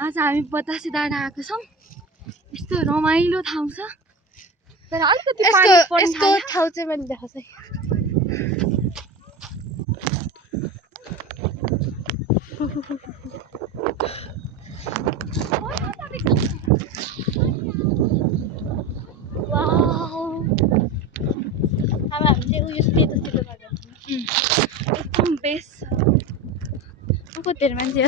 आज हामी बतासे डाँडा आएको छौँ। यस्तो रमाइलो ठाउँ छ तर अलिकति पानी पर्न यसको ठाउँ चाहिँ मैले देखाउँछु है। अब हामी चाहिँ उयो सेतो गर्छौँ। एकदम बेस्ट छ। कतिहरू मान्छे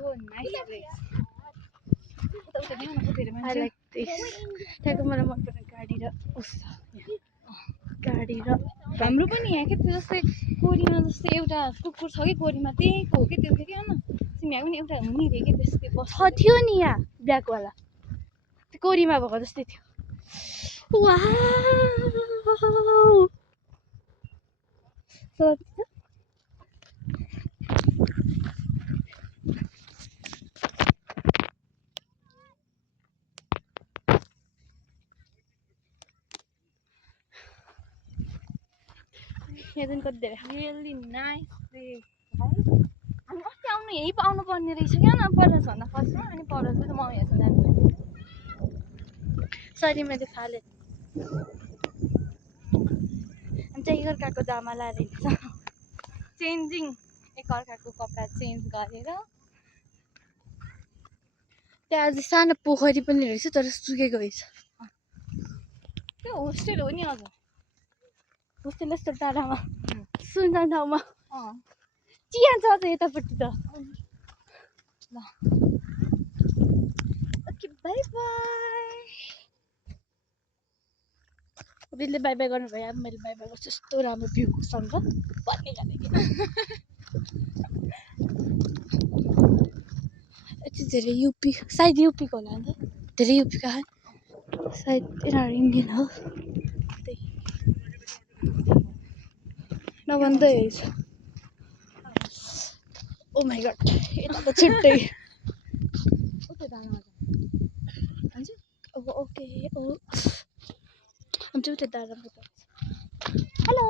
So nice place. उता देऊ न कतिहरू I मान्छे। like this. त्यहाँको मलाई मनपर्ने गाडी र उस गाडी र हाम्रो पनि यहाँ के त्यो जस्तै कोरीमा जस्तै एउटा कुकुर छ कि कोरीमा त्यहीको हो कि त्यो फेरि होइन सिमी पनि एउटा हुने रे कि त्यस्तै बस थियो नि यहाँ ब्ल्याकवाला त्यो कोरीमा भएको जस्तै थियो। वाउ यहाँ कति धेरै रियली नाइस प्लेस है। हामी अस्ति आउनु यहीँ पो आउनु पर्ने रहेछ क्या न परस भन्दा फर्स्टमा अनि परस पनि म यहाँ जान्छु। सरी मैले फालेँ। अनि चाहिँ एकअर्काको जामा लाएर हिँड्छ। चेन्जिङ एकअर्काको कपडा चेन्ज गरेर त्यहाँ अझै सानो पोखरी पनि रहेछ तर सुकेको रहेछ। त्यो होस्टेल हो नि अझ होस्टेल यस्तो टाढामा सुनसान ठाउँमा अँ चिया छ अझ यतापट्टि त। ल ओके बाई बाई। बिलले बाई बाई गर्नुभयो। अब मैले बाई बाई गर्छु यस्तो राम्रो भ्यूसँग भन्ने गरेको यति धेरै युपी सायद युपीको होला नि त धेरै युपीको है सायद यिनीहरू इन्डियन हो त्यही नभन्दै रहेछ। ओ माई गड यता त छिट्टै उता डाँडामा जान्छ अब ओके ओ हामी चाहिँ उता डाँडामा हेलो